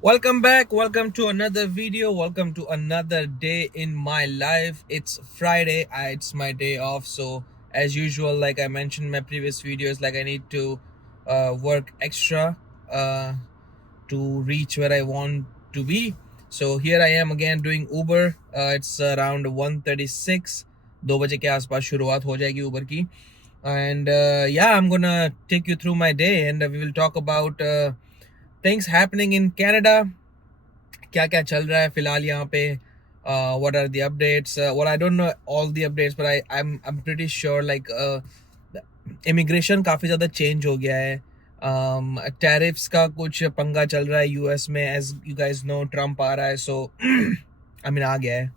Welcome back. Welcome to another video. Welcome to another day in my life. It's Friday. It's my day off. So, as usual, like I mentioned in my previous videos, like I need to work extra uh, to reach where I want to be. So here I am again doing Uber. It's around 1:36. 2 बजे के आसपास शुरुआत हो जाएगी Uber की. And yeah, I'm gonna take you through my day, and we will talk about things happening in Canada. क्या क्या चल रहा है फिलहाल यहाँ पे. What are the updates? Well, I don't know all the updates, but I'm pretty sure like immigration काफ़ी ज़्यादा चेंज हो गया है. टैरिफ्स का कुछ पंगा चल रहा है यूएस में. As you guys know, Trump आ रहा है, सो आई मीन आ गया है.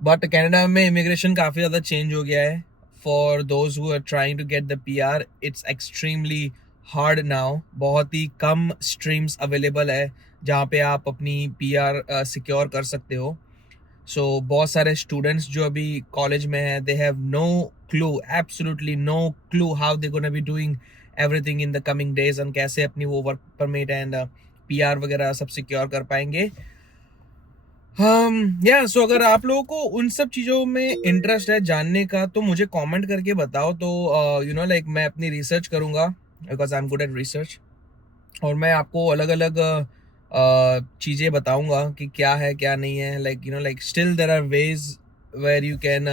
बट कनाडा में इमिग्रेशन काफ़ी ज़्यादा चेंज हो गया है. For those who are trying to get the PR, it's extremely hard now. बहुत ही कम स्ट्रीम्स अवेलेबल है जहाँ पे आप अपनी पीआर सिक्योर कर सकते हो. सो बहुत सारे स्टूडेंट्स जो अभी कॉलेज में हैं, they have no clue, absolutely no clue how they gonna be doing everything in the coming days, and कैसे अपनी वो वर्क परमिट एंड पीआर वगैरह सब सिक्योर कर पाएंगे. या सो अगर आप लोगों को उन सब चीज़ों में इंटरेस्ट है जानने का, तो मुझे कमेंट करके बताओ. तो यू नो लाइक मैं अपनी रिसर्च करूँगा, because I am good at research, और मैं आपको अलग अलग चीज़ें बताऊंगा कि क्या है क्या नहीं है. Like you know like still there are ways where you can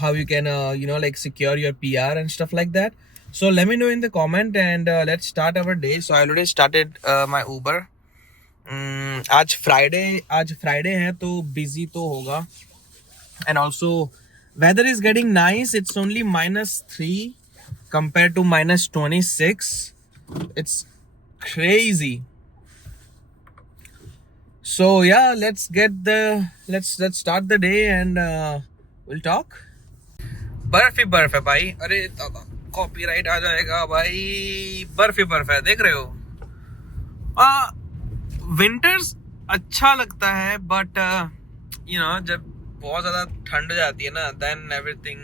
how you can you know like secure your PR and stuff like that. So let me know in the comment, and let's start our day. So I already started my Uber. आज Friday है तो busy तो होगा. And also weather is getting nice. It's only -3 compared to -26. It's crazy. So yeah, let's start the day, and we'll talk. बर्फ ही बर्फ है भाई. अरे कॉपीराइट आ जाएगा भाई. बर्फ ही बर्फ है, देख रहे हो. विंटर्स अच्छा लगता है, बट यू नो जब बहुत ज्यादा ठंड जाती है ना, then everything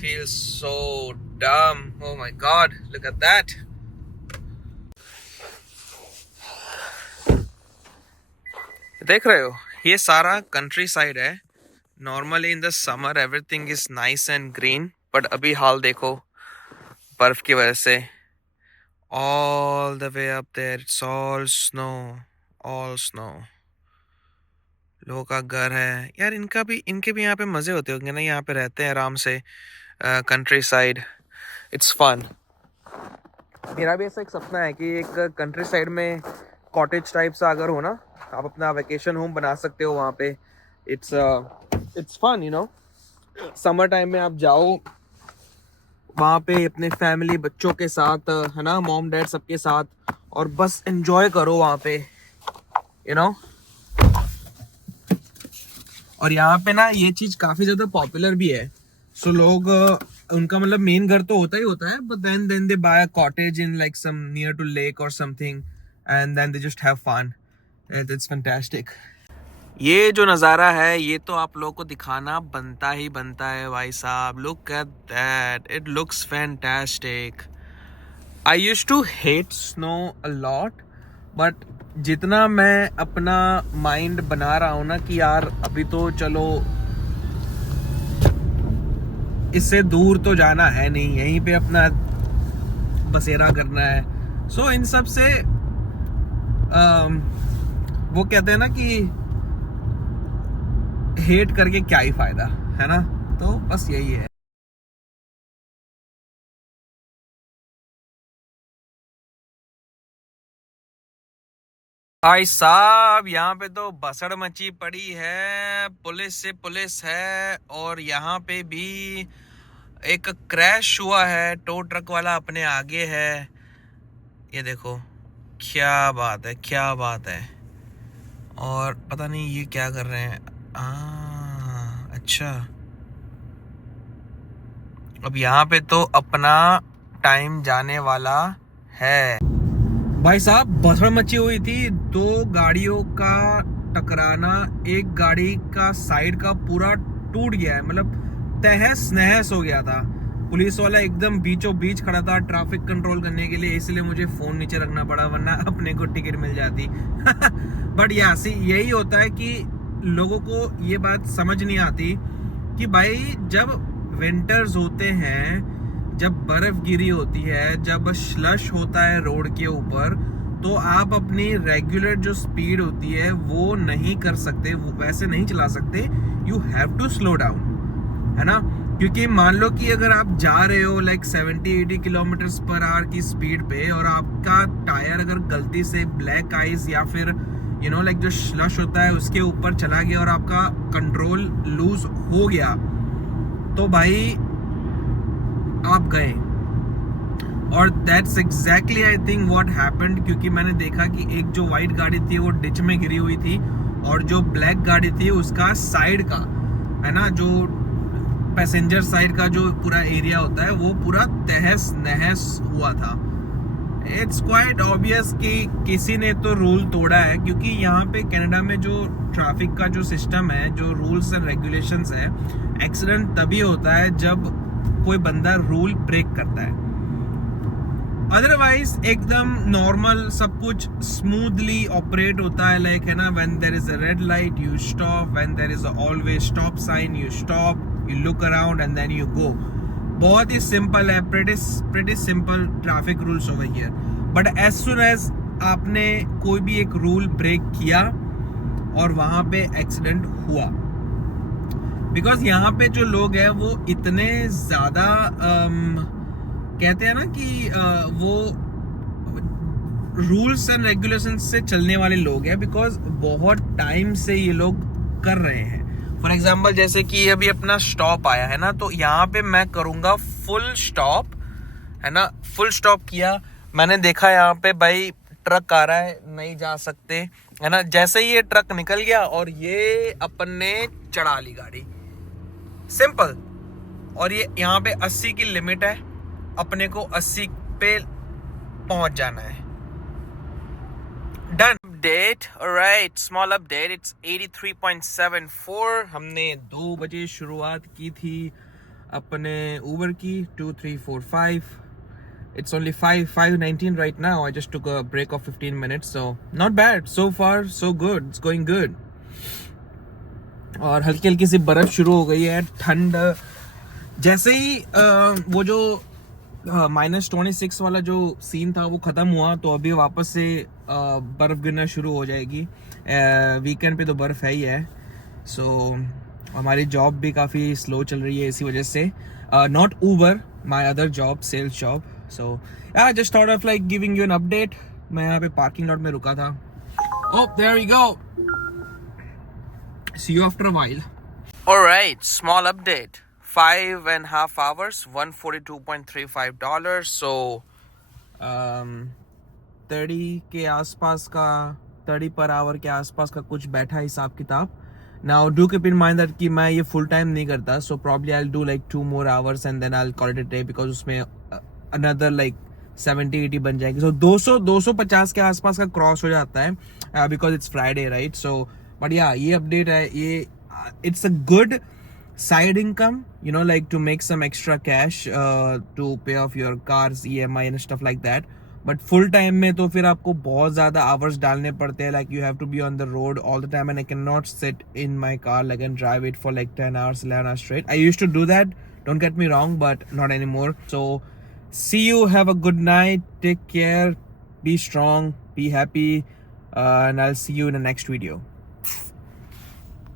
feels so dumb. Oh my god, look at that. देख रहे हो, ये सारा कंट्री साइड है. Normally in the summer everything is nice and green, but अभी हाल देखो बर्फ की वजह से. All the way up there it's all snow, all snow. लोगों का घर है यार, इनके भी यहाँ पे मजे होते होंगे ना, यहाँ पे रहते हैं आराम से कंट्री साइड. It's fun. मेरा भी ऐसा एक सपना है कि एक कंट्री साइड में कॉटेज टाइप सा अगर हो ना, आप अपना वेकेशन होम बना सकते हो वहाँ पे. It's fun, you know. Summer time में आप जाओ वहाँ पे अपने फैमिली बच्चों के साथ, है ना, मॉम डैड सबके साथ, और बस एंजॉय करो वहाँ पे, यू नो. और यहाँ पे ना ये चीज़ काफ़ी ज़्यादा पॉपुलर भी है. सो लोग उनका मतलब मेन घर तो होता है, but then they buy a cottage in like some near to lake और something, and then they just have fun. It's fantastic. ये जो नज़ारा है, ये तो आप लोगों को दिखाना बनता ही बनता है भाई साहब. Look at that, it looks fantastic. I used to hate snow a lot, but जितना मैं अपना माइंड बना रहा हूँ ना कि यार अभी तो चलो इससे दूर तो जाना है नहीं, यहीं पे अपना बसेरा करना है. सो इन सब से वो कहते हैं ना कि हेट करके क्या ही फायदा, है ना. तो बस यही है. भाई साहब यहाँ पे तो बसड़ मची पड़ी है, पुलिस से पुलिस है. और यहाँ पे भी एक क्रैश हुआ है, टो ट्रक वाला अपने आगे है. ये देखो, क्या बात है, क्या बात है. और पता नहीं ये क्या कर रहे हैं. अच्छा, अब यहाँ पे तो अपना टाइम जाने वाला है. भाई साहब भसड़ मची हुई थी, 2 गाड़ियों का टकराना. एक गाड़ी का साइड का पूरा टूट गया है, मतलब तहस नहस हो गया था. पुलिस वाला एकदम बीचों बीच खड़ा था ट्रैफिक कंट्रोल करने के लिए, इसलिए मुझे फोन नीचे रखना पड़ा, वरना अपने को टिकट मिल जाती। बट या सी यही होता है कि लोगों को ये बात समझ नहीं आती कि भाई जब विंटर्स होते हैं, जब बर्फ गिरी होती है, जब स्लश होता है रोड के ऊपर, तो आप अपनी रेगुलर जो स्पीड होती है वो नहीं कर सकते, वो वैसे नहीं चला सकते। You have to slow down, है ना। क्योंकि मान लो कि अगर आप जा रहे हो लाइक 70-80 किलोमीटर्स पर आवर की स्पीड पे, और आपका टायर अगर गलती से ब्लैक आइस या फिर यू नो लाइक जो स्लश होता है उसके ऊपर चला गया और आपका कंट्रोल लूज हो गया, तो भाई आप गए। और that's exactly I think what happened, क्योंकि मैंने देखा कि एक जो वाइट गाड़ी थी वो डिच में गिरी हुई थी, और जो ब्लैक गाड़ी थी उसका साइड का, है ना, जो पैसेंजर साइड का जो पूरा एरिया होता है वो पूरा तहस नहस हुआ था। इट्स क्वाइट ऑब्वियस कि किसी ने तो रूल तोड़ा है, क्योंकि यहाँ पे कनाडा में जो ट्रैफिक का जो सिस्टम है, जो रूल्स एंड रेगुलेशंस है, एक्सीडेंट तभी होता है जब कोई बंदा रूल ब्रेक करता है। अदरवाइज एकदम नॉर्मल सब कुछ स्मूथली ऑपरेट होता है, लाइक है ना, when there is a red light you stop, when there is a always stop sign you stop, you look around and then you go. बहुत ही सिंपल है, pretty simple traffic rules over here. But as soon as आपने कोई भी एक rule break किया और वहां पे एक्सीडेंट हुआ, बिकॉज यहाँ पे जो लोग हैं वो इतने ज्यादा कहते हैं ना कि वो रूल्स एंड रेगुलेशन से चलने वाले लोग हैं, बिकॉज बहुत टाइम से ये लोग कर रहे हैं। फॉर एग्जाम्पल जैसे कि अभी अपना स्टॉप आया है ना, तो यहाँ पे मैं करूँगा फुल स्टॉप, है ना। फुल स्टॉप किया, मैंने देखा यहाँ पे भाई ट्रक आ रहा है, नहीं जा सकते, है ना। जैसे ही ये ट्रक निकल गया और ये अपन ने चढ़ा ली गाड़ी, सिंपल। और ये यहाँ पे 80 की लिमिट है, अपने को 80 पे पहुंच जाना है। Done update, alright, small update, it's 83.74। हमने 2 बजे शुरुआत की थी अपने उबर की, 2, 3, 4, 5। It's only 5:19 right now. I just took a break of 15 minutes, so not bad. So far, so good. It's going good. और हल्की हल्की सी बर्फ शुरू हो गई है, ठंड जैसे ही वो जो -26 वाला जो सीन था वो ख़त्म हुआ, तो अभी वापस से बर्फ़ गिरना शुरू हो जाएगी। वीकेंड पे तो बर्फ़ है ही है। सो हमारी जॉब भी काफ़ी स्लो चल रही है इसी वजह से। Not Uber, my other job, sales job. So I just thought of like giving you an update. मैं यहाँ पे पार्किंग लॉट में रुका था। Oh, there we go, see you after a while. Alright, small update, 5.5 hours, $142.35. So 30 के आसपास का, 30 per hour के आसपास का कुछ बैठा हिसाब किताब। Now do keep in mind that कि मैं ये full time नहीं करता, so probably I'll do like 2 more hours and then I'll call it a day, because उसमें another like 70-80 बन जाएगी। So 200-250 के आसपास का क्रॉस हो जाता है, because it's Friday, right? So but yeah, ये अपडेट है, ये it's a good side income, you know, like to make some extra cash to pay off your car's EMI and stuff like that. But full time में तो फिर आपको बहुत ज़्यादा hours डालने पड़ते हैं, like you have to be on the road all the time, and I cannot sit in my car like and drive it for like 10 hours, 11 hours straight. I used to do that, don't get me wrong, but not anymore. So see you, have a good night, take care, be strong, be happy, and I'll see you in the next video.